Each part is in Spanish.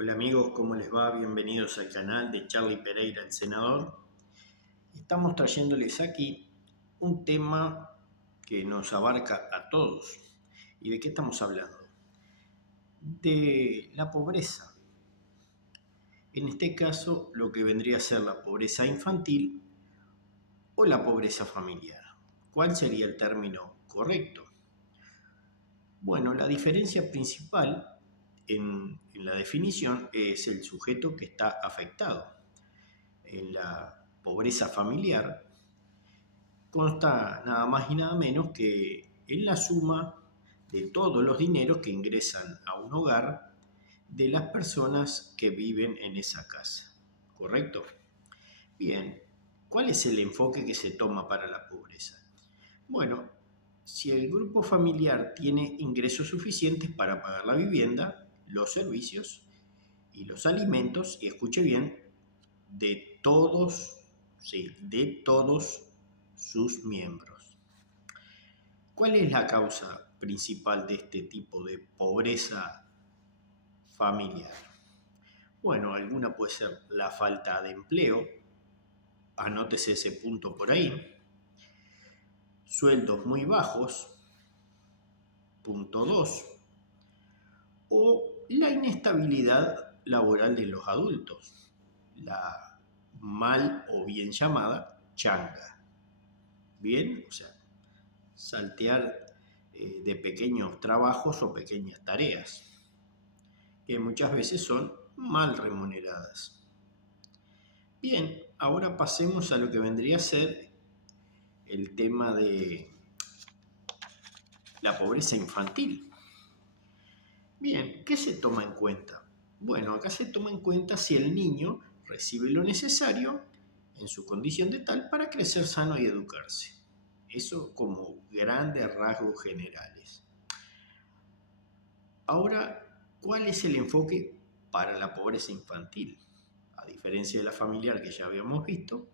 Hola amigos, ¿cómo les va? Bienvenidos al canal de Charlie Pereira, el senador. Estamos trayéndoles aquí un tema que nos abarca a todos. ¿Y de qué estamos hablando? De la pobreza. En este caso, lo que vendría a ser la pobreza infantil o la pobreza familiar. ¿Cuál sería el término correcto? Bueno, la diferencia principal en la definición es el sujeto que está afectado. En la pobreza familiar consta nada más y nada menos que en la suma de todos los dineros que ingresan a un hogar de las personas que viven en esa casa. ¿Correcto? Bien, ¿cuál es el enfoque que se toma para la pobreza? Bueno, si el grupo familiar tiene ingresos suficientes para pagar la vivienda, los servicios y los alimentos, y escuche bien, de todos, sí, de todos sus miembros. ¿Cuál es la causa principal de este tipo de pobreza familiar? Bueno, alguna puede ser la falta de empleo, anótese ese punto por ahí, sueldos muy bajos, punto 2, o la inestabilidad laboral de los adultos, la mal o bien llamada changa. Bien, o sea, saltear de pequeños trabajos o pequeñas tareas, que muchas veces son mal remuneradas. Bien, ahora pasemos a lo que vendría a ser el tema de la pobreza infantil. Bien, ¿qué se toma en cuenta? Bueno, acá se toma en cuenta si el niño recibe lo necesario en su condición de tal para crecer sano y educarse. Eso como grandes rasgos generales. Ahora, ¿cuál es el enfoque para la pobreza infantil? A diferencia de la familiar que ya habíamos visto,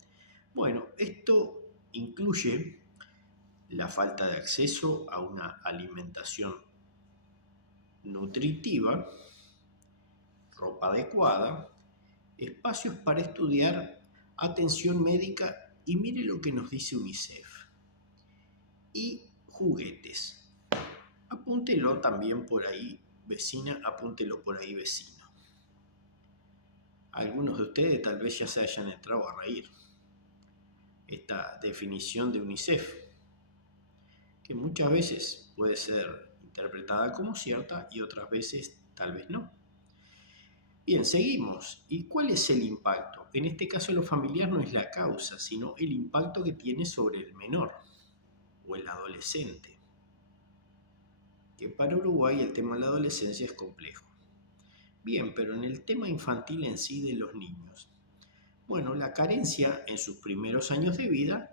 bueno, esto incluye la falta de acceso a una alimentación nutritiva, ropa adecuada, espacios para estudiar, atención médica y mire lo que nos dice UNICEF, y juguetes. Apúntelo también por ahí, vecina, apúntelo por ahí, vecino. Algunos de ustedes tal vez ya se hayan entrado a reír. Esta definición de UNICEF, que muchas veces puede ser interpretada como cierta y otras veces tal vez no. Bien, seguimos. ¿Y cuál es el impacto? En este caso lo familiar no es la causa, sino el impacto que tiene sobre el menor o el adolescente. Que para Uruguay el tema de la adolescencia es complejo. Bien, pero en el tema infantil en sí de los niños, bueno, la carencia en sus primeros años de vida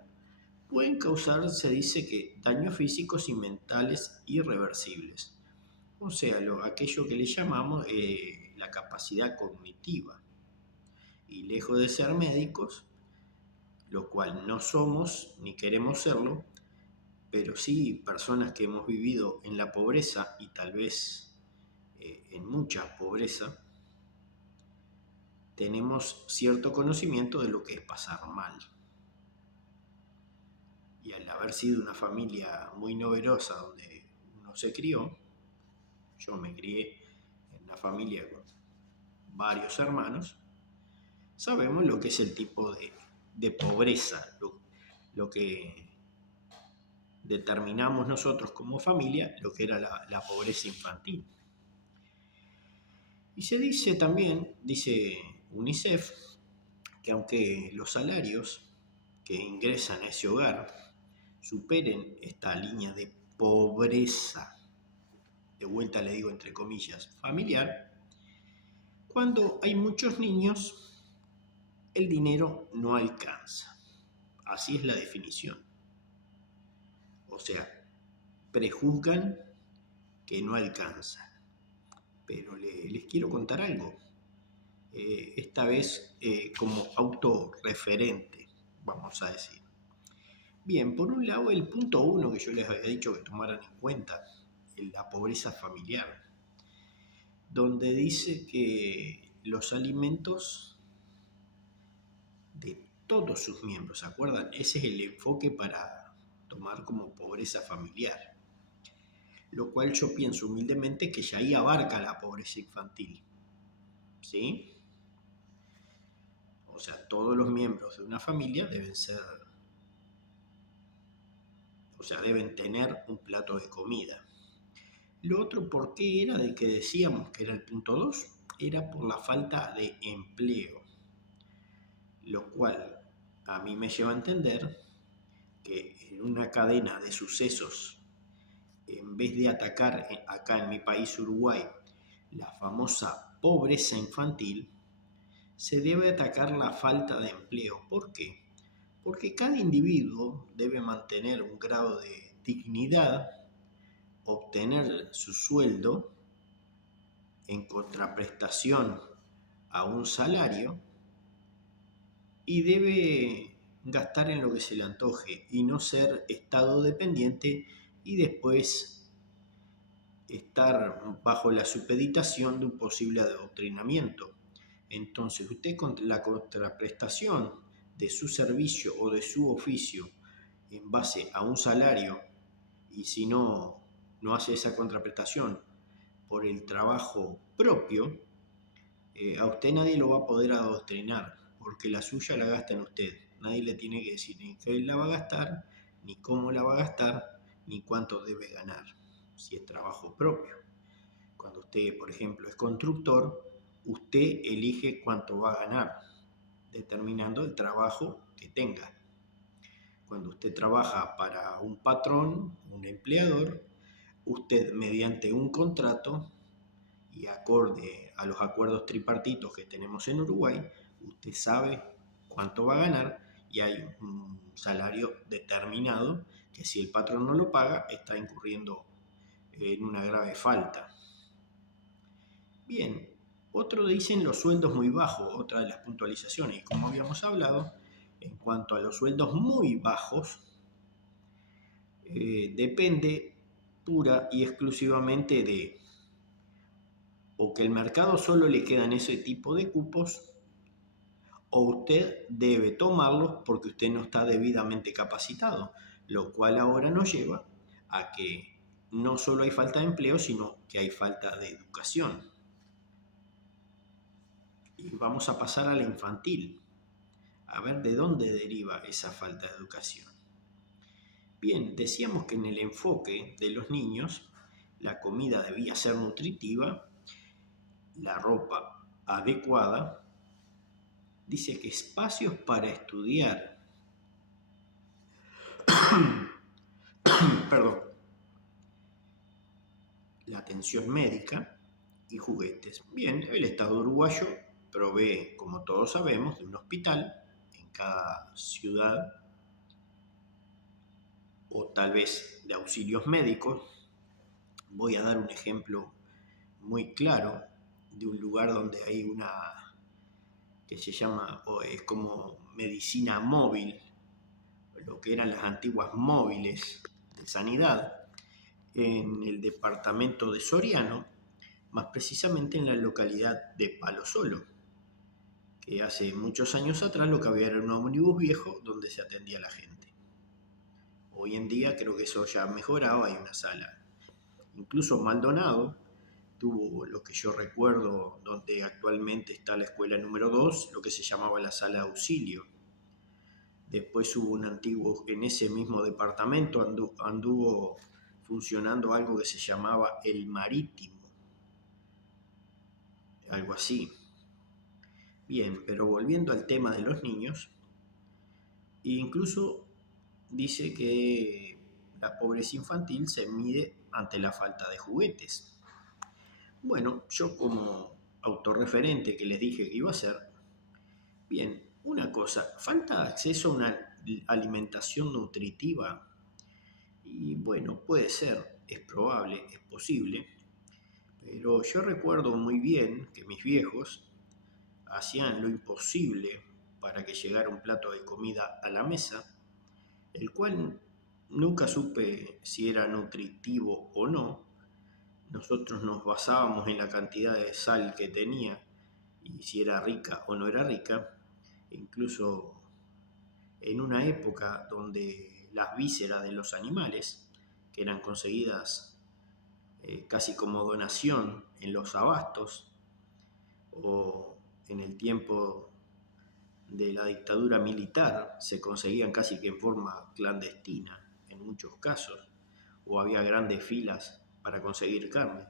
pueden causar, se dice que, daños físicos y mentales irreversibles. O sea, aquello que le llamamos la capacidad cognitiva. Y lejos de ser médicos, lo cual no somos ni queremos serlo, pero sí personas que hemos vivido en la pobreza y tal vez en mucha pobreza, tenemos cierto conocimiento de lo que es pasar mal. Y al haber sido una familia muy numerosa donde uno se crió, yo me crié en una familia con varios hermanos, sabemos lo que es el tipo de pobreza, lo que determinamos nosotros como familia, lo que era la pobreza infantil. Y se dice también, dice UNICEF, que aunque los salarios que ingresan a ese hogar superen esta línea de pobreza, de vuelta le digo entre comillas, familiar, cuando hay muchos niños, el dinero no alcanza. Así es la definición. O sea, prejuzgan que no alcanza. Pero les quiero contar algo. Esta vez como autorreferente, vamos a decir. Bien, por un lado, el punto 1 que yo les había dicho que tomaran en cuenta, la pobreza familiar. donde dice que los alimentos de todos sus miembros, ¿se acuerdan? Ese es el enfoque para tomar como pobreza familiar. Lo cual yo pienso humildemente que ya ahí abarca la pobreza infantil, ¿sí? O sea, todos los miembros de una familia deben ser, o sea, deben tener un plato de comida. Lo otro, ¿por qué era de que decíamos que era el punto 2? Era por la falta de empleo, lo cual a mí me lleva a entender que en una cadena de sucesos, en vez de atacar acá en mi país Uruguay la famosa pobreza infantil, se debe atacar la falta de empleo. ¿Por qué? Porque cada individuo debe mantener un grado de dignidad, obtener su sueldo en contraprestación a un salario y debe gastar en lo que se le antoje y no ser estado dependiente y después estar bajo la supeditación de un posible adoctrinamiento. Entonces, usted con la contraprestación de su servicio o de su oficio en base a un salario, y si no hace esa contraprestación por el trabajo propio, a usted nadie lo va a poder adoctrinar, porque la suya la gasta en usted. Nadie le tiene que decir ni qué la va a gastar, ni cómo la va a gastar, ni cuánto debe ganar, si es trabajo propio. Cuando usted, por ejemplo, es constructor, usted elige cuánto va a ganar, determinando el trabajo que tenga. Cuando usted trabaja para un patrón, un empleador, usted mediante un contrato y acorde a los acuerdos tripartitos que tenemos en Uruguay, usted sabe cuánto va a ganar y hay un salario determinado que si el patrón no lo paga está incurriendo en una grave falta. Bien, otro dicen los sueldos muy bajos, otra de las puntualizaciones, y como habíamos hablado, en cuanto a los sueldos muy bajos, depende pura y exclusivamente de o que el mercado solo le quedan ese tipo de cupos, o usted debe tomarlos porque usted no está debidamente capacitado, lo cual ahora nos lleva a que no solo hay falta de empleo, sino que hay falta de educación. Y vamos a pasar a la infantil, a ver de dónde deriva esa falta de educación. Bien, decíamos que en el enfoque de los niños, la comida debía ser nutritiva, la ropa adecuada, dice que espacios para estudiar, perdón, la atención médica y juguetes. Bien, el Estado uruguayo provee, como todos sabemos, de un hospital en cada ciudad o tal vez de auxilios médicos. Voy a dar un ejemplo muy claro de un lugar donde hay una que se llama, o es como medicina móvil, lo que eran las antiguas móviles de sanidad, en el departamento de Soriano, más precisamente en la localidad de Palo Solo, que hace muchos años atrás lo que había era un ómnibus viejo donde se atendía a la gente. Hoy en día creo que eso ya ha mejorado, hay una sala. Incluso Maldonado tuvo lo que yo recuerdo, donde actualmente está la escuela número 2, lo que se llamaba la sala de auxilio. Después hubo un antiguo, en ese mismo departamento anduvo funcionando algo que se llamaba el Marítimo, algo así. Bien, pero volviendo al tema de los niños, incluso dice que la pobreza infantil se mide ante la falta de juguetes. Bueno, yo como autorreferente que les dije que iba a hacer, bien, una cosa, falta acceso a una alimentación nutritiva. Y bueno, puede ser, es probable, es posible, pero yo recuerdo muy bien que mis viejos hacían lo imposible para que llegara un plato de comida a la mesa, el cual nunca supe si era nutritivo o no, nosotros nos basábamos en la cantidad de sal que tenía y si era rica o no era rica, incluso en una época donde las vísceras de los animales, que eran conseguidas casi como donación en los abastos, o en el tiempo de la dictadura militar, se conseguían casi que en forma clandestina en muchos casos, o había grandes filas para conseguir carne,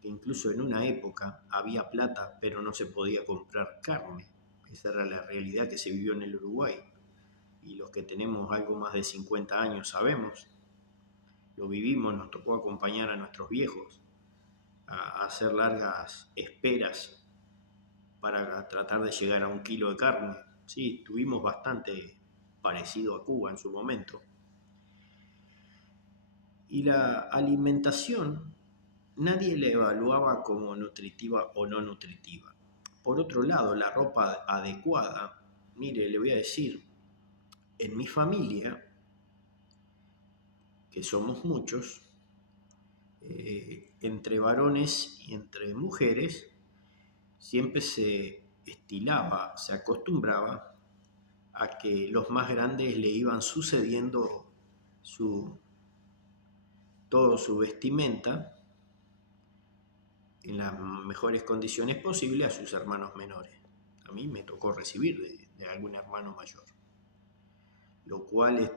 que incluso en una época había plata pero no se podía comprar carne. Esa era la realidad que se vivió en el Uruguay. Y los que tenemos algo más de 50 años sabemos, lo vivimos, nos tocó acompañar a nuestros viejos a hacer largas esperas para tratar de llegar a 1 kilo de carne. Sí, tuvimos bastante parecido a Cuba en su momento. Y la alimentación nadie la evaluaba como nutritiva o no nutritiva. Por otro lado, la ropa adecuada, mire, le voy a decir, en mi familia, que somos muchos, entre varones y entre mujeres, siempre se estilaba, se acostumbraba a que los más grandes le iban sucediendo su, todo su vestimenta en las mejores condiciones posibles a sus hermanos menores. A mí me tocó recibir de algún hermano mayor, lo cual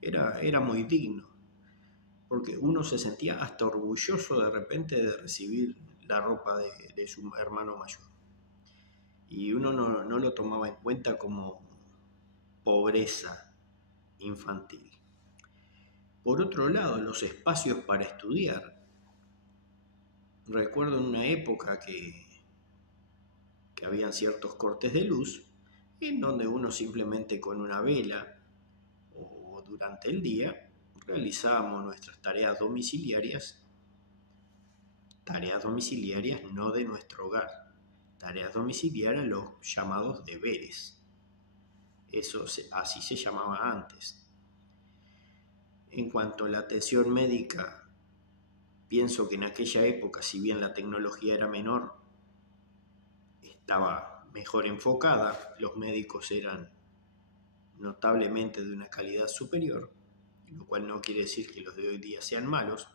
era muy digno, porque uno se sentía hasta orgulloso de repente de recibir la ropa de su hermano mayor. Y uno no lo tomaba en cuenta como pobreza infantil. Por otro lado, los espacios para estudiar. Recuerdo en una época que habían ciertos cortes de luz en donde uno simplemente con una vela o durante el día realizábamos nuestras tareas domiciliarias no de nuestro hogar, tareas domiciliarias, los llamados deberes. Así se llamaba antes. En cuanto a la atención médica, pienso que en aquella época, si bien la tecnología era menor, estaba mejor enfocada, los médicos eran notablemente de una calidad superior, lo cual no quiere decir que los de hoy día sean malos,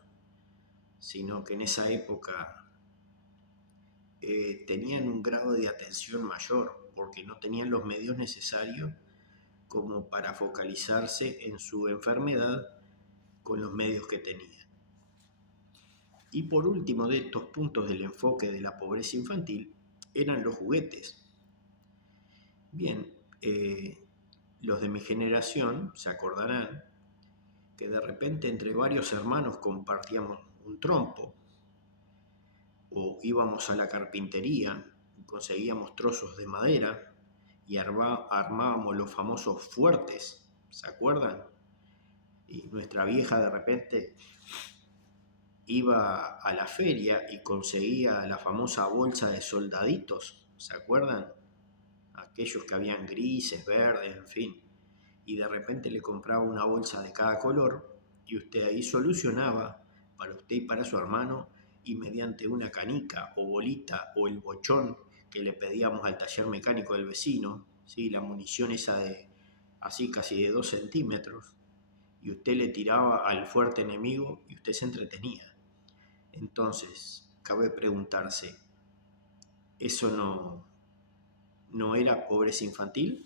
sino que en esa época tenían un grado de atención mayor, porque no tenían los medios necesarios como para focalizarse en su enfermedad con los medios que tenían. Y por último de estos puntos del enfoque de la pobreza infantil eran los juguetes. Bien, los de mi generación se acordarán que de repente entre varios hermanos compartíamos un trompo o íbamos a la carpintería y conseguíamos trozos de madera y armábamos los famosos fuertes, ¿se acuerdan? Y nuestra vieja de repente iba a la feria y conseguía la famosa bolsa de soldaditos, ¿se acuerdan? Aquellos que habían grises, verdes, en fin. Y de repente le compraba una bolsa de cada color y usted ahí solucionaba para usted y para su hermano y mediante una canica o bolita o el bochón que le pedíamos al taller mecánico del vecino, ¿sí? La munición esa de así casi de 2 centímetros, y usted le tiraba al fuerte enemigo y usted se entretenía. Entonces, cabe preguntarse, ¿eso no era pobreza infantil?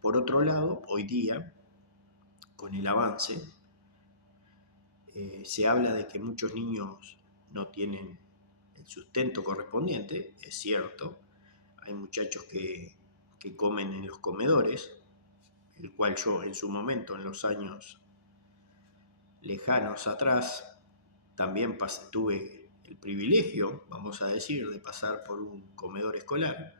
Por otro lado, hoy día, con el avance, se habla de que muchos niños no tienen el sustento correspondiente, es cierto. Hay muchachos que comen en los comedores, el cual yo en su momento, en los años lejanos atrás, también tuve el privilegio, vamos a decir, de pasar por un comedor escolar,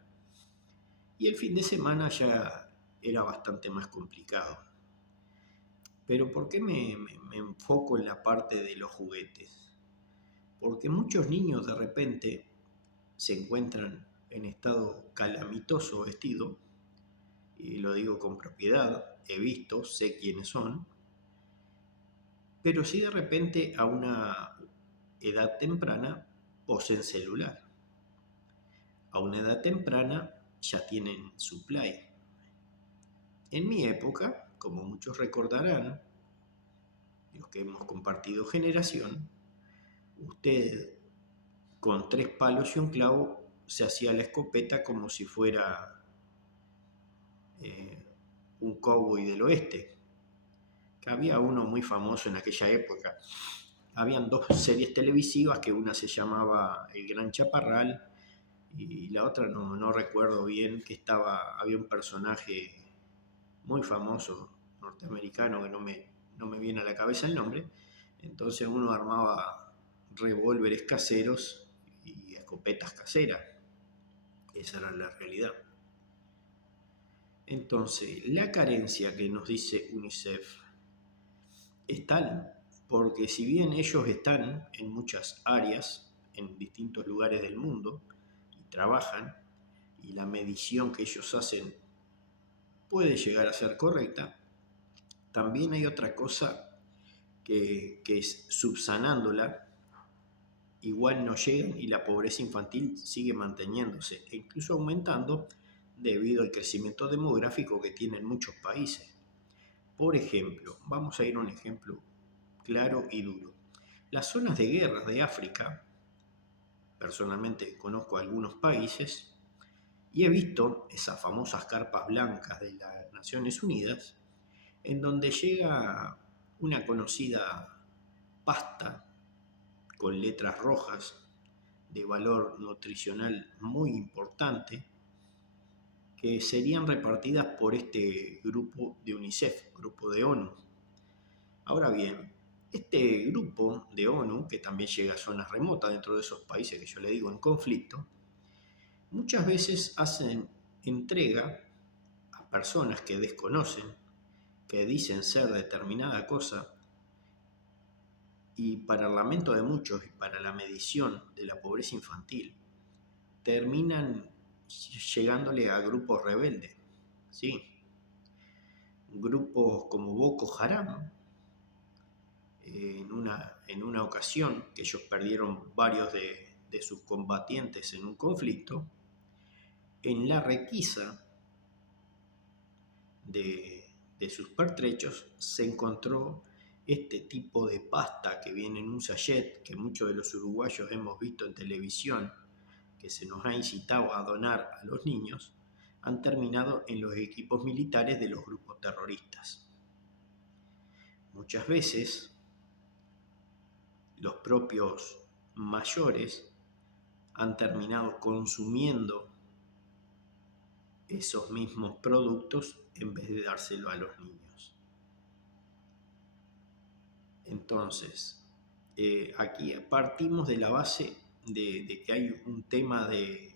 y el fin de semana ya era bastante más complicado. Pero ¿por qué me enfoco en la parte de los juguetes? Porque muchos niños de repente se encuentran en estado calamitoso vestido, y lo digo con propiedad, he visto, sé quiénes son, Pero si de repente a una edad temprana poseen celular, a una edad temprana ya tienen supply. En mi época, como muchos recordarán, los que hemos compartido generación, usted con 3 palos y un clavo se hacía la escopeta como si fuera eh, un cowboy del oeste. Había uno muy famoso en aquella época. Habían 2 series televisivas, que una se llamaba El Gran Chaparral y la otra no recuerdo bien, que había un personaje muy famoso norteamericano que no me viene a la cabeza el nombre. Entonces uno armaba revólveres caseros y escopetas caseras. Esa era la realidad. Entonces, la carencia que nos dice UNICEF es tal, porque si bien ellos están en muchas áreas, en distintos lugares del mundo, y trabajan, y la medición que ellos hacen puede llegar a ser correcta, también hay otra cosa que es subsanándola, igual no llegan y la pobreza infantil sigue manteniéndose e incluso aumentando debido al crecimiento demográfico que tienen muchos países. Por ejemplo, vamos a ir a un ejemplo claro y duro. Las zonas de guerra de África, personalmente conozco algunos países y he visto esas famosas carpas blancas de las Naciones Unidas, en donde llega una conocida pasta con letras rojas de valor nutricional muy importante, que serían repartidas por este grupo de UNICEF, grupo de ONU. Ahora bien, este grupo de ONU, que también llega a zonas remotas dentro de esos países que yo le digo en conflicto, muchas veces hacen entrega a personas que desconocen, que dicen ser determinada cosa, y para el lamento de muchos y para la medición de la pobreza infantil, terminan llegándole a grupos rebeldes, ¿sí? Grupos como Boko Haram, en una ocasión que ellos perdieron varios de sus combatientes en un conflicto, en la requisa de sus pertrechos se encontró este tipo de pasta que viene en un sachet, que muchos de los uruguayos hemos visto en televisión, que se nos ha incitado a donar a los niños, han terminado en los equipos militares de los grupos terroristas. Muchas veces los propios mayores han terminado consumiendo esos mismos productos en vez de dárselo a los niños. Entonces, aquí partimos de la base de que hay un tema de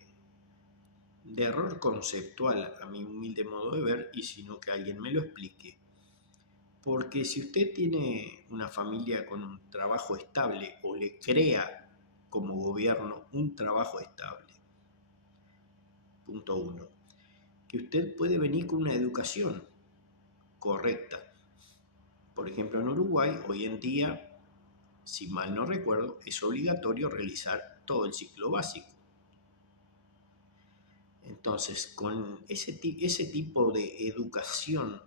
error conceptual, a mi humilde modo de ver, y sino que alguien me lo explique. Porque si usted tiene una familia con un trabajo estable o le crea como gobierno un trabajo estable, punto uno, que usted puede venir con una educación correcta. Por ejemplo, en Uruguay, hoy en día, si mal no recuerdo, es obligatorio realizar todo el ciclo básico. Entonces, con ese tipo de educación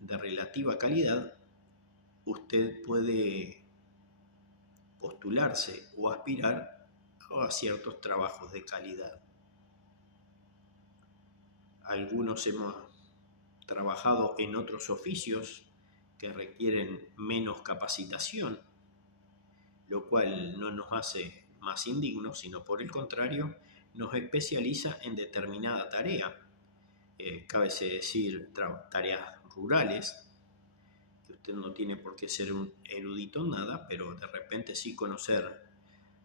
de relativa calidad, usted puede postularse o aspirar a ciertos trabajos de calidad. Algunos hemos trabajado en otros oficios que requieren menos capacitación, lo cual no nos hace más indignos, sino por el contrario, nos especializa en determinada tarea. Cabe decir, tareas rurales, que usted no tiene por qué ser un erudito en nada, pero de repente sí conocer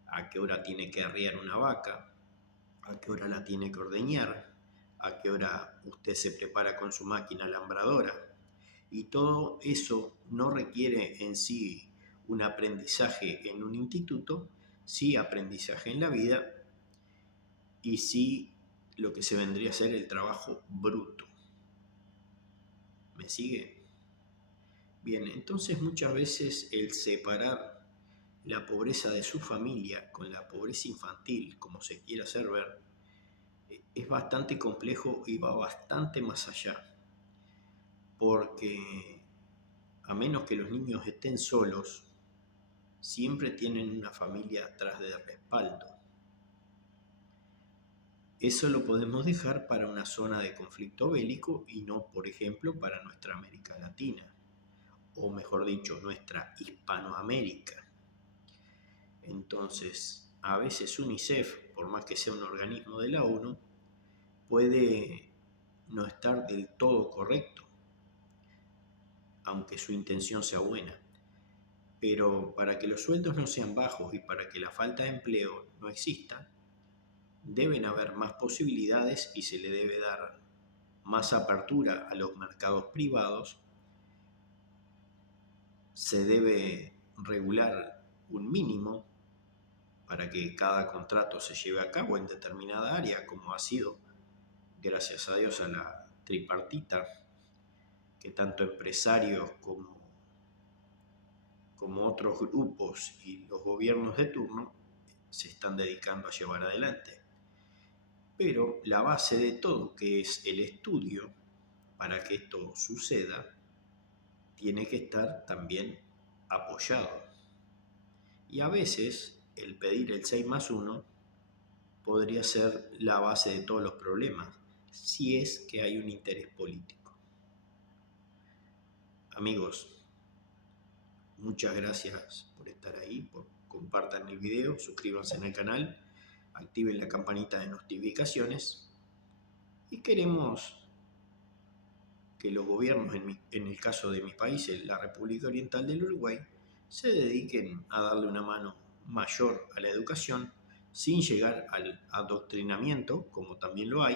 a qué hora tiene que arriar una vaca, a qué hora la tiene que ordeñar, a qué hora usted se prepara con su máquina alambradora. Y todo eso no requiere en sí un aprendizaje en un instituto, sí aprendizaje en la vida y sí lo que se vendría a ser el trabajo bruto. ¿Me sigue? Bien, entonces muchas veces el separar la pobreza de su familia con la pobreza infantil, como se quiere hacer ver, es bastante complejo y va bastante más allá, porque a menos que los niños estén solos, siempre tienen una familia atrás de respaldo. Eso lo podemos dejar para una zona de conflicto bélico y no, por ejemplo, para nuestra América Latina, o mejor dicho, nuestra Hispanoamérica. Entonces, a veces UNICEF, por más que sea un organismo de la ONU, puede no estar del todo correcto, aunque su intención sea buena. Pero para que los sueldos no sean bajos y para que la falta de empleo no exista, deben haber más posibilidades y se le debe dar más apertura a los mercados privados. Se debe regular un mínimo para que cada contrato se lleve a cabo en determinada área, como ha sido, gracias a Dios, a la tripartita, que tanto empresarios como otros grupos y los gobiernos de turno se están dedicando a llevar adelante. Pero la base de todo, que es el estudio, para que esto suceda, tiene que estar también apoyado. Y a veces el pedir el 6+1 podría ser la base de todos los problemas, si es que hay un interés político. Amigos, muchas gracias por estar ahí, compartan el video, suscríbanse en el canal, activen la campanita de notificaciones y queremos que los gobiernos, en el caso de mi país, en la República Oriental del Uruguay, se dediquen a darle una mano mayor a la educación sin llegar al adoctrinamiento, como también lo hay,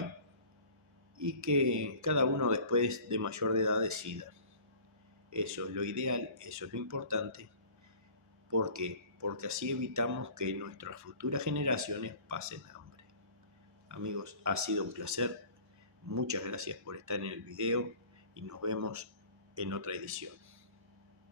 y que cada uno después de mayor de edad decida. Eso es lo ideal, eso es lo importante. ¿Por qué? Porque así evitamos que nuestras futuras generaciones pasen hambre. Amigos, ha sido un placer. Muchas gracias por estar en el video y nos vemos en otra edición.